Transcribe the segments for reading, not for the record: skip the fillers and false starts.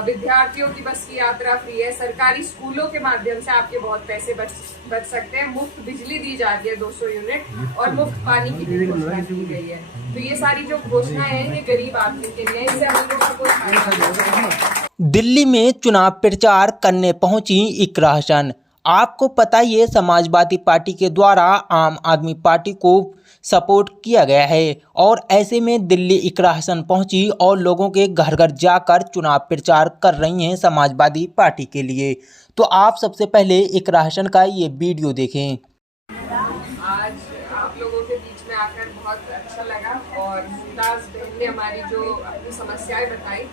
विद्यार्थियों की बस की यात्रा फ्री है, सरकारी स्कूलों के माध्यम से आपके बहुत पैसे बच सकते हैं, मुफ्त बिजली दी जा रही है 200 यूनिट और मुफ्त पानी की भी घोषणा की गई है। तो ये सारी जो घोषणाएं हैं ये गरीब आदमी के लिए, इससे हम लोगों को कोई फायदा नहीं है। दिल्ली में चुनाव प्रचार करने पहुंची इकरा हसन। आपको पता ही समाजवादी पार्टी के द्वारा आम आदमी पार्टी को सपोर्ट किया गया है और ऐसे में दिल्ली इकरा हसन पहुंची और लोगों के घर घर जाकर चुनाव प्रचार कर रही हैं समाजवादी पार्टी के लिए। तो आप सबसे पहले इकरा हसन का ये वीडियो देखें। आज आप लोगों के बीच में आकर बहुत अच्छा लगा और मुमताज बहन ने हमारी जो अपनी समस्याएं बताई,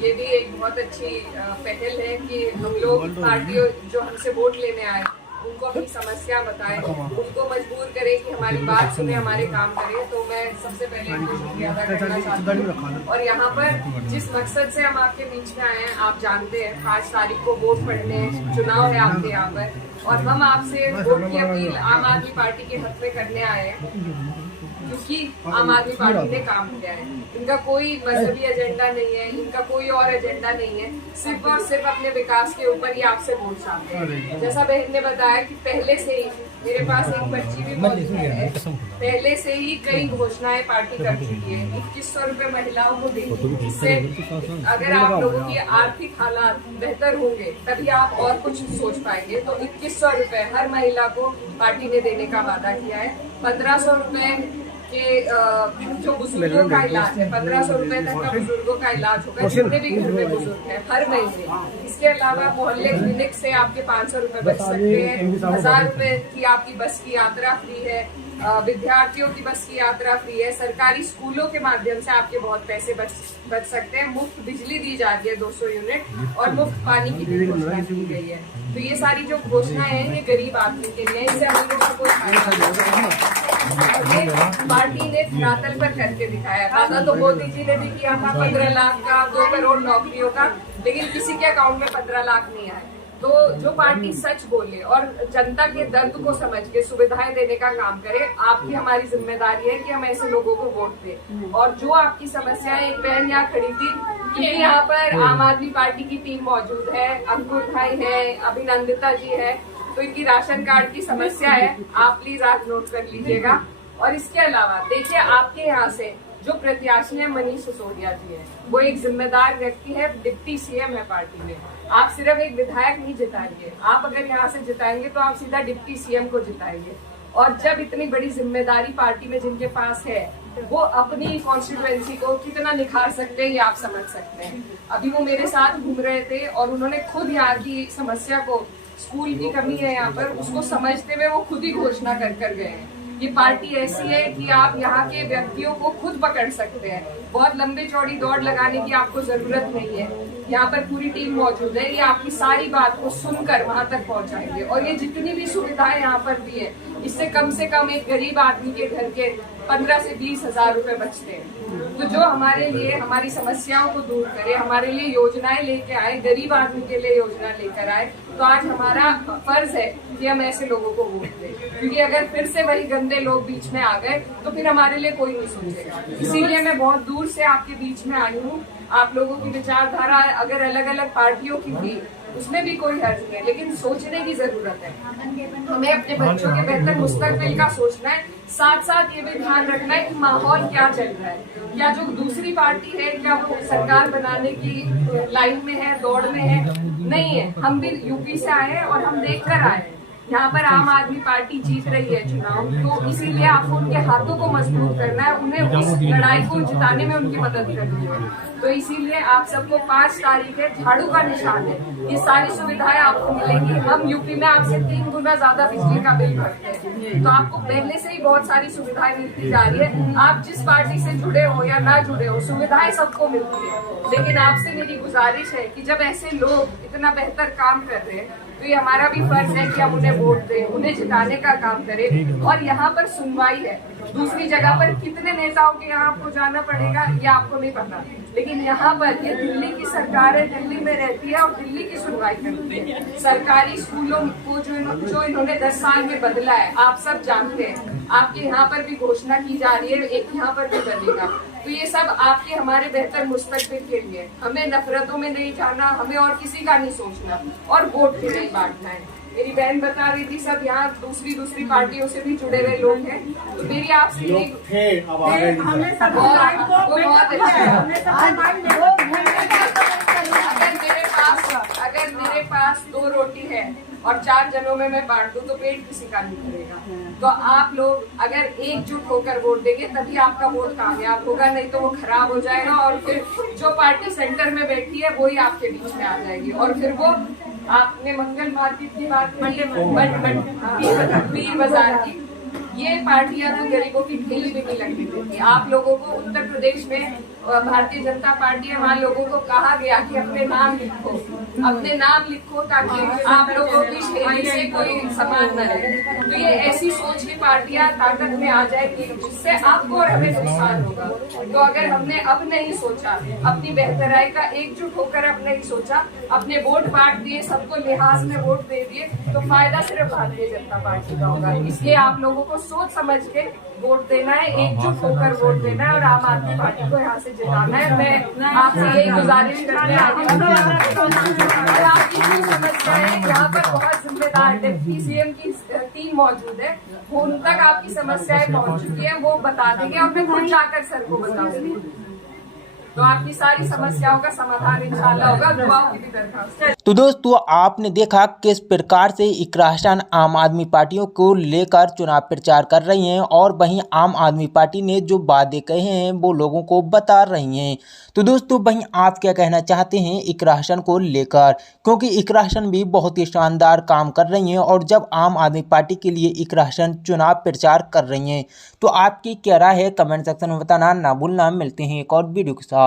ये भी एक बहुत अच्छी पहल है कि हम लोग पार्टी जो हमसे वोट लेने आए उनको अपनी समस्या बताएं, उनको मजबूर करें कि हमारी बात सुने, हमारे काम करें। तो मैं सबसे पहले इनको शुक्रिया अदा करना चाहती हूँ। और यहाँ पर जिस मकसद से हम आपके बीच में आए हैं आप जानते हैं, 5 तारीख को वोट पड़ने चुनाव है आपके यहाँ पर, और हम आपसे वोट की अपील आम आदमी पार्टी के हक में करने आए हैं क्योंकि आम आदमी पार्टी ने काम किया है। इनका कोई मजहबी एजेंडा नहीं है, इनका कोई और एजेंडा नहीं है, सिर्फ और सिर्फ अपने विकास के ऊपर ही आपसे वोट चाहते हैं। जैसा बहन ने बताया कि पहले से ही मेरे पास एक पर्ची भी मौजूद है, पहले से ही कई घोषणाएं पार्टी कर चुकी है। 2100 रुपए महिलाओं को देंगे, इससे अगर आप लोगों की आर्थिक हालात बेहतर होंगे तभी आप और कुछ सोच पाएंगे। तो 2100 रुपए हर महिला को पार्टी ने देने का वादा किया है। 1500 रुपए के जो बुजुर्गों का इलाज है, 1500 रुपए तक का बुजुर्गों का इलाज होगा जितने भी घर में बुजुर्ग है हर महीने। इसके अलावा मोहल्ले क्लिनिक से आपके 500 रुपए बच सकते हैं। 1000 रुपए की आपकी बस की यात्रा फ्री है, विद्यार्थियों की बस की यात्रा फ्री है, सरकारी स्कूलों के माध्यम से आपके बहुत पैसे बच सकते हैं, मुफ्त बिजली दी जा रही है 200 यूनिट और मुफ्त पानी की भी घोषणा की गई है। तो ये सारी जो घोषणाएं हैं ये गरीब आदमी के लिए, इससे हम लोगों को कोई फायदा नहीं है। पार्टी ने धरातल पर करके दिखाया। वादा तो मोदी जी ने भी किया था 15 लाख का, 2 करोड़ नौकरियों का, लेकिन किसी के अकाउंट में 15 लाख नहीं आए। तो जो पार्टी सच बोले और जनता के दर्द को समझ के सुविधाएं देने का काम करे, आपकी हमारी जिम्मेदारी है कि हम ऐसे लोगों को वोट दें। और जो आपकी समस्याएं, एक बहन यहाँ खड़ी थी, ये यहाँ पर आम आदमी पार्टी की टीम मौजूद है, अंकुर भाई है, अभिनंदिता जी है, तो इनकी राशन कार्ड की समस्या है, आप प्लीज आज नोट कर लीजिएगा। और इसके अलावा देखिए, आपके यहाँ से जो प्रत्याशी है मनीष सिसोदिया जी है, वो एक जिम्मेदार व्यक्ति है, डिप्टी सीएम है पार्टी में। आप सिर्फ एक विधायक नहीं जिताएंगे, आप अगर यहाँ से जिताएंगे तो आप सीधा डिप्टी सीएम को जिताएंगे। और जब इतनी बड़ी जिम्मेदारी पार्टी में जिनके पास है, वो अपनी कॉन्स्टिट्यूएंसी को कितना निखार सकते हैं ये आप समझ सकते हैं। अभी वो मेरे साथ घूम रहे थे और उन्होंने खुद यहाँ की समस्या को, स्कूल की कमी है यहाँ पर, उसको समझते हुए वो खुद ही घोषणा कर गए हैं। ये पार्टी ऐसी है कि आप यहाँ के व्यक्तियों को खुद पकड़ सकते हैं, बहुत लंबी चौड़ी दौड़ लगाने की आपको जरूरत नहीं है। यहाँ पर पूरी टीम मौजूद है, ये आपकी सारी बात को सुनकर वहां तक पहुंचाएंगे। और ये जितनी भी सुविधाएं यहाँ पर दी है, इससे कम से कम एक गरीब आदमी के घर के 15 से 20 हजार रुपए बचते हैं। तो जो हमारे लिए हमारी समस्याओं को दूर करे, हमारे लिए योजनाएं लेके आए, गरीब आदमी के लिए योजना लेकर आए, तो आज हमारा फर्ज है कि हम ऐसे लोगों को वोट दें। क्योंकि अगर फिर से वही गंदे लोग बीच में आ गए तो फिर हमारे लिए कोई नहीं सोचेगा। इसीलिए मैं बहुत दूर से आपके बीच में आई हूँ। आप लोगों की विचारधारा अगर अलग अलग पार्टियों की थी उसमें भी कोई हर्ज नहीं है, लेकिन सोचने की जरूरत है। हमें अपने बच्चों के बेहतर मुस्तकबिल का सोचना है, साथ साथ ये भी ध्यान रखना है कि माहौल क्या चल रहा है। क्या जो दूसरी पार्टी है, क्या वो सरकार बनाने की लाइन में है, दौड़ में है? नहीं है। हम भी यूपी से आए हैं और हम देख कर आए हैं यहाँ पर आम आदमी पार्टी जीत रही है चुनाव, तो इसीलिए आपको उनके हाथों को मजबूत करना है, उन्हें उस लड़ाई को जिताने में उनकी मदद करनी है। तो इसीलिए आप सबको 5 तारीख है, झाड़ू का निशान है, ये सारी सुविधाएं आपको मिलेंगी। हम यूपी में आपसे 3 गुना ज्यादा बिजली का बिल भरते हैं, तो आपको पहले से ही बहुत सारी सुविधाएं मिलती जा रही है। आप जिस पार्टी से जुड़े हो या ना जुड़े हो, सुविधाएं सबको मिलती है। लेकिन आपसे मेरी गुजारिश है कि जब ऐसे लोग इतना बेहतर काम कर रहे हैं तो ये हमारा भी फर्ज है कि हम उन्हें वोट दें, उन्हें जिताने का काम करें। और यहाँ पर सुनवाई है, दूसरी जगह पर कितने नेताओं के यहाँ आपको जाना पड़ेगा ये आपको नहीं पता, लेकिन यहाँ पर ये दिल्ली की सरकार है, दिल्ली में रहती है और दिल्ली की सुनवाई करती है। सरकारी स्कूलों को जो इन्होंने 10 साल में बदला है, आप सब जानते हैं। आपके यहाँ पर भी घोषणा की जा रही है, एक यहाँ पर भी बनेगा। तो ये सब आपके हमारे बेहतर मुस्तकबिल के लिए। हमें नफरतों में नहीं जाना, हमें और किसी का नहीं सोचना और वोट भी नहीं बांटना है। मेरी बहन बता रही थी सब यहाँ दूसरी पार्टियों से भी जुड़े हुए लोग हैं, तो मेरी आपसे यही बहुत अगर मेरे पास 2 रोटी है और 4 जनों में मैं बांट दूं तो पेट किसी का नहीं भरेगा। तो आप लोग अगर एकजुट होकर वोट देंगे तभी आपका वोट कामयाब होगा, नहीं तो वो खराब हो जाएगा और फिर जो पार्टी सेंटर में बैठी है वही आपके बीच में आ जाएगी। और फिर वो आपने मंगल मार्केट की बात पीर बाजार की, ये पार्टियां तो गरीबों की ठेली भी नहीं लगने देती। आप लोगों को उत्तर प्रदेश में भारतीय जनता पार्टी है, वहाँ लोगों को कहा गया कि अपने नाम लिखो ताकि आप लोगों की ठेली से कोई सामान न रहे। तो ये ऐसी सोच की पार्टियां ताकत में आ जाएगी जिससे आपको और हमें नुकसान होगा। तो अगर हमने अब नहीं सोचा, अपनी बेहतराई का एकजुट होकर अब नहीं सोचा, अपने वोट बांट दिए, सबको लिहाज में वोट दे दिए, तो फायदा सिर्फ भारतीय जनता पार्टी का होगा। इसलिए आप लोगों को सोच समझ के वोट देना है, एकजुट होकर वोट देना है और आम आदमी पार्टी को यहाँ से जिताना है। मैं आपसे यही गुजारिश करने आई हूँ। आपकी जो समस्या है यहाँ पर बहुत जिम्मेदार डिप्टी सीएम की टीम मौजूद है, वो उन तक आपकी समस्याएं पहुँच चुकी है, वो बता देंगे और मैं खुद जाकर सर को बताऊंगी। तो आपकी सारी समस्याओं का समाधान इंशाल्लाह होगा। दुआओं की भी दरखास्त है। तो दोस्तों, आपने देखा किस प्रकार से इकरा हसन आम आदमी पार्टियों को लेकर चुनाव प्रचार कर रही हैं और वहीं आम आदमी पार्टी ने जो वादे कहे हैं वो लोगों को बता रही हैं। तो दोस्तों, वहीं आप क्या कहना चाहते हैं इकरा हसन को लेकर, क्योंकि इकरा हसन भी बहुत ही शानदार काम कर रही हैं और जब आम आदमी पार्टी के लिए इकरा हसन चुनाव प्रचार कर रही हैं, तो आपकी क्या राय है कमेंट सेक्शन में बताना ना भूलना। मिलते हैं एक और वीडियो के साथ।